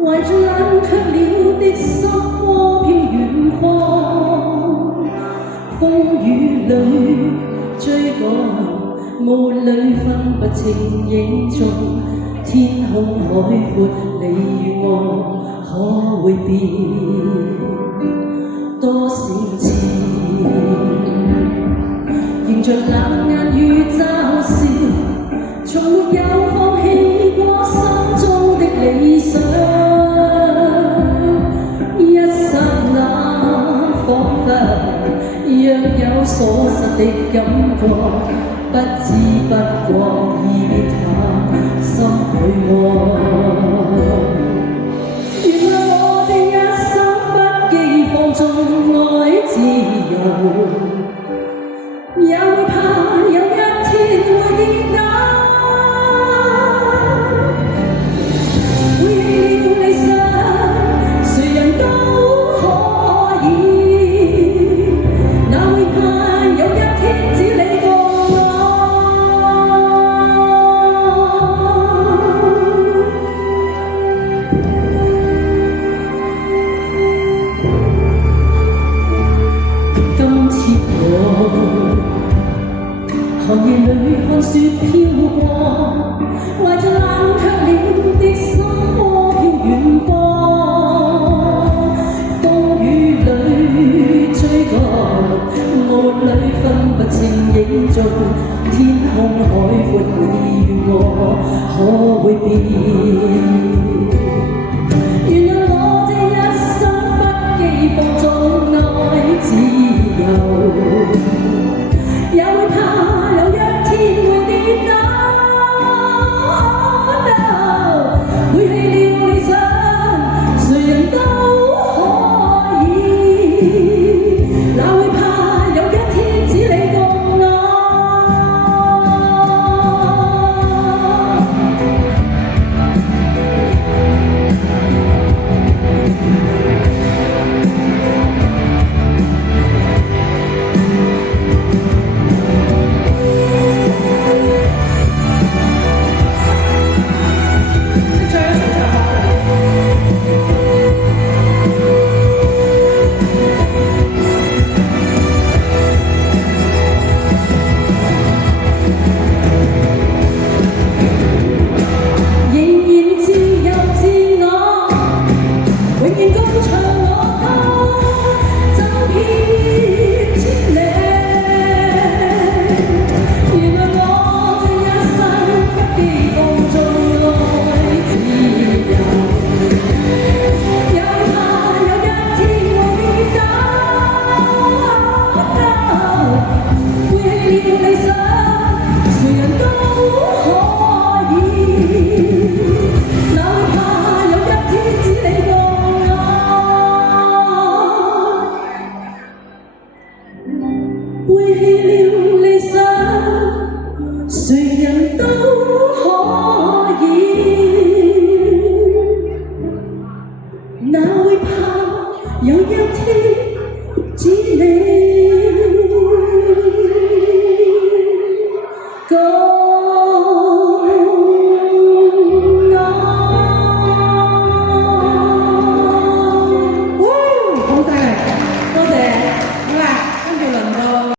懷住冷卻了的心窩飄遠方，風雨裏追趕，霧裏分不清影蹤，天空海闊，你與我可會變多少次？迎着冷眼與嘲笑，從沒有放棄過心中的理想。一剎那彷彿若有所失的感覺，不知不覺已變淡心裏愛。原來我這一生不羈放縱愛自由，也會怕有一天會跌倒，會棄了理想，誰人都可以，哪會怕有一天只你共我。今次我寒夜裏看雪飄過，